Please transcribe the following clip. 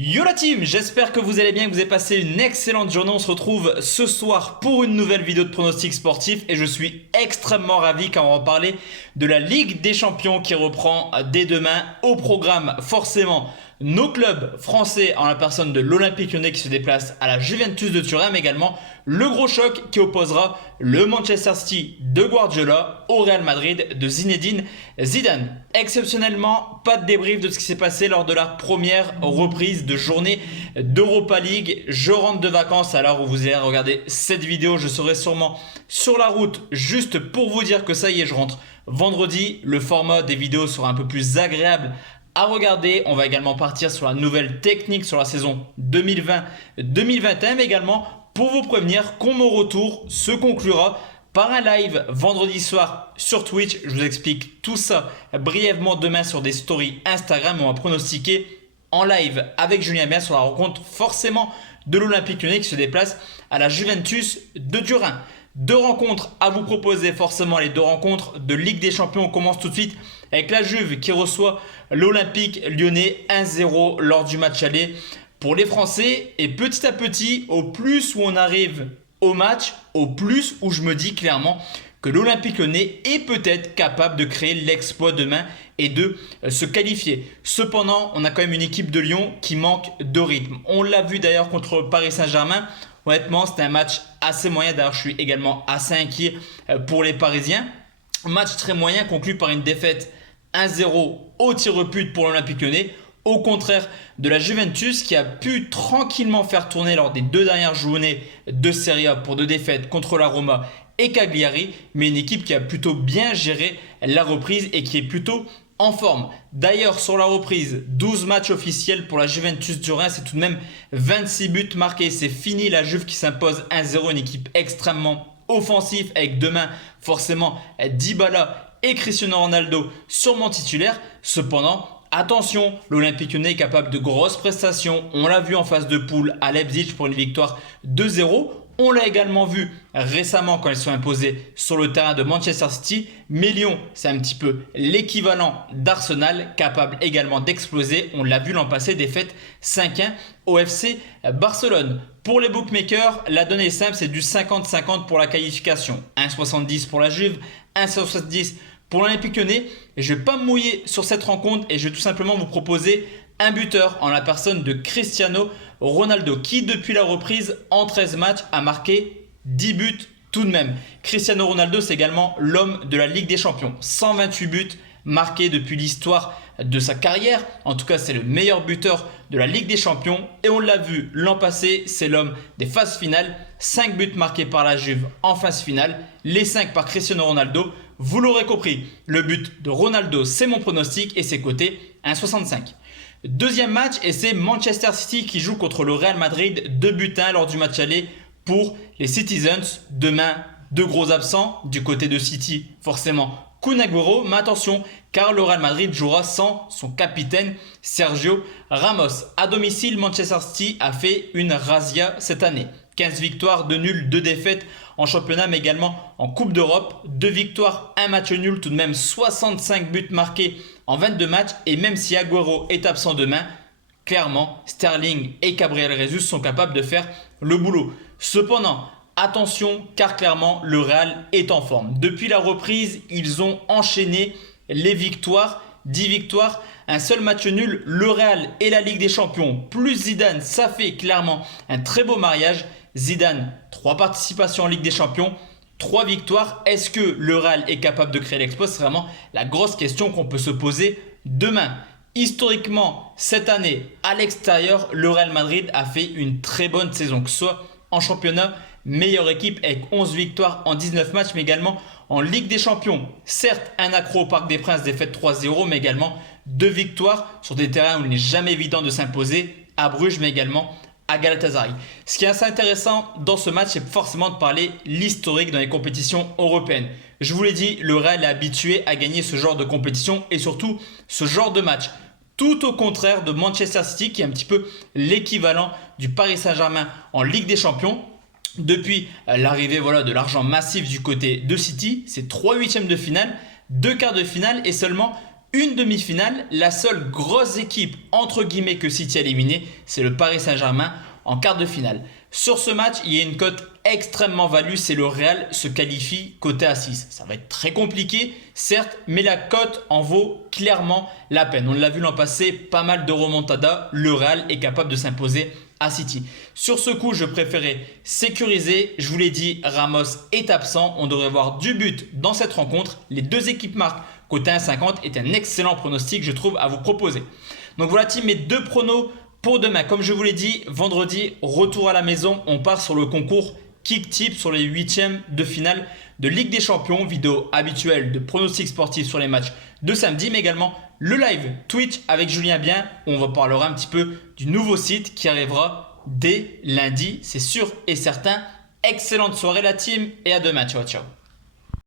Yo la team, j'espère que vous allez bien, que vous avez passé une excellente journée. On se retrouve ce soir pour une nouvelle vidéo de pronostic sportif et je suis extrêmement ravi car on va parler de la Ligue des Champions qui reprend dès demain. Au programme, forcément, nos clubs français en la personne de l'Olympique Lyonnais qui se déplace à la Juventus de Turin, mais également le gros choc qui opposera le Manchester City de Guardiola au Real Madrid de Zinedine Zidane. Exceptionnellement, pas de débrief de ce qui s'est passé lors de la première reprise de journée d'Europa League. Je rentre de vacances à l'heure où vous allez regarder cette vidéo. Je serai sûrement sur la route juste pour vous dire que ça y est, je rentre vendredi. Le format des vidéos sera un peu plus agréable à regarder. On va également partir sur la nouvelle technique sur la saison 2020-2021, mais également pour vous prévenir qu'on mon retour se conclura par un live vendredi soir sur Twitch. Je vous explique tout ça brièvement demain sur des stories Instagram. On va pronostiquer en live avec Julien Bien sur la rencontre forcément de l'Olympique Lyonnais qui se déplace à la Juventus de Turin. Deux rencontres à vous proposer, forcément les deux rencontres de Ligue des Champions. On commence tout de suite avec la Juve qui reçoit l'Olympique Lyonnais 1-0 lors du match aller pour les Français. Et petit à petit, au plus où on arrive au match, au plus où je me dis clairement que l'Olympique Lyonnais est peut-être capable de créer l'exploit demain et de se qualifier. Cependant, on a quand même une équipe de Lyon qui manque de rythme. On l'a vu d'ailleurs contre Paris Saint-Germain. Honnêtement, c'était un match assez moyen. D'ailleurs, je suis également assez inquiet pour les Parisiens. Match très moyen conclu par une défaite 1-0 au tir au but pour l'Olympique Lyonnais. Au contraire de la Juventus qui a pu tranquillement faire tourner lors des deux dernières journées de Serie A pour deux défaites contre la Roma et Cagliari, mais une équipe qui a plutôt bien géré la reprise et qui est plutôt en forme. D'ailleurs, sur la reprise, 12 matchs officiels pour la Juventus Turin, c'est tout de même 26 buts marqués. C'est fini la Juve qui s'impose 1-0, une équipe extrêmement offensive avec demain forcément Dybala et Cristiano Ronaldo sûrement titulaires. Cependant, attention, l'Olympique Lyonnais est capable de grosses prestations. On l'a vu en phase de poule à Leipzig pour une victoire 2-0. On l'a également vu récemment quand ils sont imposés sur le terrain de Manchester City. Mais Lyon, c'est un petit peu l'équivalent d'Arsenal, capable également d'exploser. On l'a vu l'an passé, défaite 5-1 au FC Barcelone. Pour les bookmakers, la donnée est simple, c'est du 50-50 pour la qualification. 1,70 pour la Juve, 1,70 pour l'Olympique Lyonnais. Et je ne vais pas me mouiller sur cette rencontre et je vais tout simplement vous proposer un buteur en la personne de Cristiano Ronaldo qui depuis la reprise en 13 matchs a marqué 10 buts tout de même. Cristiano Ronaldo, c'est également l'homme de la Ligue des Champions. 128 buts marqués depuis l'histoire de sa carrière. En tout cas, c'est le meilleur buteur de la Ligue des Champions. Et on l'a vu l'an passé, c'est l'homme des phases finales. 5 buts marqués par la Juve en phase finale, les 5 par Cristiano Ronaldo. Vous l'aurez compris, le but de Ronaldo, c'est mon pronostic et c'est coté 1,65. Deuxième match et c'est Manchester City qui joue contre le Real Madrid 2-1 lors du match aller pour les Citizens. Demain, deux gros absents du côté de City, forcément Kun Agüero, mais attention car le Real Madrid jouera sans son capitaine Sergio Ramos. À domicile, Manchester City a fait une razzia cette année. 15 victoires, 2 nuls, 2 défaites en championnat mais également en Coupe d'Europe. 2 victoires, 1 match nul, tout de même 65 buts marqués en 22 matchs. Et même si Agüero est absent demain, clairement Sterling et Gabriel Jesus sont capables de faire le boulot. Cependant, attention car clairement le Real est en forme. Depuis la reprise, ils ont enchaîné les victoires. 10 victoires, un seul match nul. Le Real et la Ligue des Champions plus Zidane, ça fait clairement un très beau mariage. Zidane, 3 participations en Ligue des Champions, 3 victoires. Est-ce que le Real est capable de créer l'exploit? C'est vraiment la grosse question qu'on peut se poser demain. Historiquement, cette année, à l'extérieur, le Real Madrid a fait une très bonne saison, que ce soit en championnat, meilleure équipe avec 11 victoires en 19 matchs, mais également en Ligue des Champions. Certes, un accro au Parc des Princes, défaite 3-0, mais également 2 victoires sur des terrains où il n'est jamais évident de s'imposer, à Bruges, mais également à Galatasaray. Ce qui est assez intéressant dans ce match, c'est forcément de parler l'historique dans les compétitions européennes. Je vous l'ai dit, le Real est habitué à gagner ce genre de compétition et surtout ce genre de match. Tout au contraire de Manchester City qui est un petit peu l'équivalent du Paris Saint-Germain en Ligue des Champions. Depuis l'arrivée de l'argent massif du côté de City, c'est 3 huitièmes de finale, 2 quarts de finale et seulement une demi-finale. La seule grosse équipe entre guillemets que City a éliminée, c'est le Paris Saint-Germain en quart de finale. Sur ce match, il y a une cote extrêmement value, c'est le Real se qualifie coté à 6. Ça va être très compliqué, certes, mais la cote en vaut clairement la peine. On l'a vu l'an passé, pas mal de remontada, le Real est capable de s'imposer à City. Sur ce coup, je préférais sécuriser. Je vous l'ai dit, Ramos est absent. On devrait voir du but dans cette rencontre. Les deux équipes marquent côté 1,50 est un excellent pronostic, je trouve, à vous proposer. Donc voilà, team, mes deux pronos pour demain. Comme je vous l'ai dit, vendredi, retour à la maison. On part sur le concours Kick Tip sur les huitièmes de finale de Ligue des Champions. Vidéo habituelle de pronostics sportifs sur les matchs de samedi, mais également le live Twitch avec Julien Bien, où on va parler un petit peu du nouveau site qui arrivera dès lundi. C'est sûr et certain. Excellente soirée la team et à demain. Ciao, ciao.